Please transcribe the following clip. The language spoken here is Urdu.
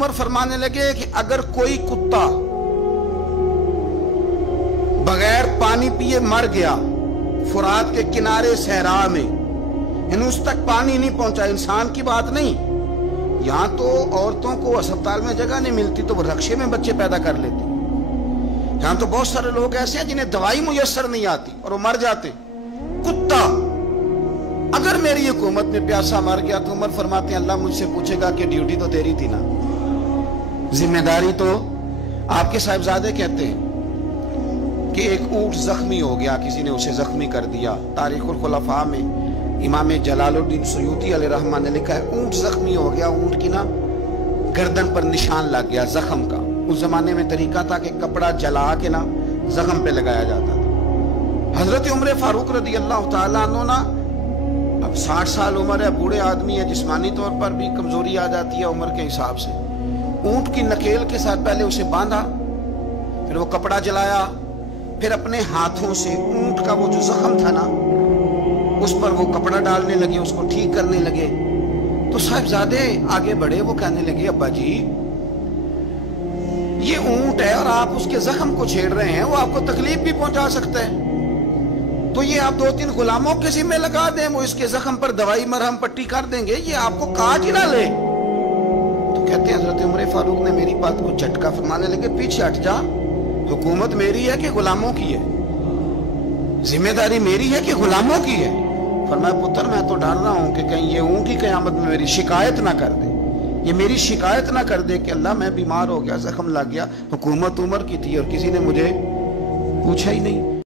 عمر فرمانے لگے کہ اگر کوئی کتا بغیر پانی پیے مر گیا فرات کے کنارے صحرا میں، یعنی اس تک پانی نہیں پہنچا، انسان کی بات نہیں، یہاں تو عورتوں کو اسپتال میں جگہ نہیں ملتی تو وہ رکشے میں بچے پیدا کر لیتی، یہاں تو بہت سارے لوگ ایسے ہیں جنہیں دوائی میسر نہیں آتی اور وہ مر جاتے۔ کتا اگر میری حکومت میں پیاسا مر گیا تو عمر فرماتے ہیں اللہ مجھ سے پوچھے گا کہ ڈیوٹی تو تیری تھی نا، ذمہ داری تو آپ کے صاحبزادے کہتے ہیں کہ ایک اونٹ زخمی ہو گیا، کسی نے اسے زخمی کر دیا۔ تاریخ الخلفاء میں امام جلال الدین سیوطی علیہ رحمہ نے لکھا ہے اونٹ زخمی ہو گیا، اونٹ کی نا گردن پر نشان لگ گیا زخم کا۔ اس زمانے میں طریقہ تھا کہ کپڑا جلا کے نا زخم پہ لگایا جاتا تھا۔ حضرت عمر فاروق رضی اللہ تعالیٰ عنہ نا اب 60 سال عمر ہے، بوڑھے آدمی ہے، جسمانی طور پر بھی کمزوری آ جاتی ہے عمر کے حساب سے، اونٹ کی نکیل کے ساتھ پہلے اسے باندھا، پھر وہ کپڑا جلایا، پھر اپنے ہاتھوں سے اونٹ کا وہ جو زخم تھا نا اس پر وہ کپڑا ڈالنے لگے، اس کو ٹھیک کرنے لگے۔ تو صاحبزادے آگے بڑھے، وہ کہنے لگے ابا جی یہ اونٹ ہے اور آپ اس کے زخم کو چھیڑ رہے ہیں، وہ آپ کو تکلیف بھی پہنچا سکتا ہے، تو یہ آپ 2-3 غلاموں کے ذمہ لگا دیں، وہ اس کے زخم پر دوائی مرہم پٹی کر دیں گے، یہ آپ کو کاٹ ہی نہ لے۔ تو کہتے ہیں حضرت عمر فاروق نے میری بات کو جھٹکا، فرمانے لگے پیچھے ہٹ جا، حکومت میری ہے کہ غلاموں کی ہے، ذمہ داری میری ہے کہ غلاموں کی ہے؟ فرمایا پتر میں تو ڈر رہا ہوں کہ کہیں یہ اونٹ کی قیامت میں میری شکایت نہ کر دے، یہ میری شکایت نہ کر دے کہ اللہ میں بیمار ہو گیا، زخم لگ گیا، حکومت عمر کی تھی اور کسی نے مجھے پوچھا ہی نہیں۔